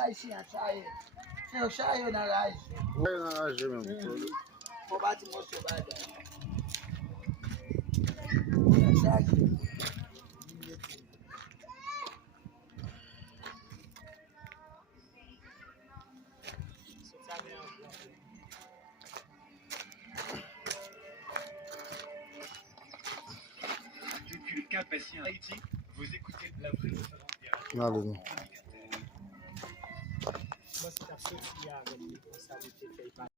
bay chien chaye. Chien chaye dans la rage. Ouais, dans la rage même. Faut bâtir mon cheval. Chaye. Depuis le Cap Haïtien Haïti, vous écoutez la vraie référence. Allez. Moi, c'est absolument avec responsabilité.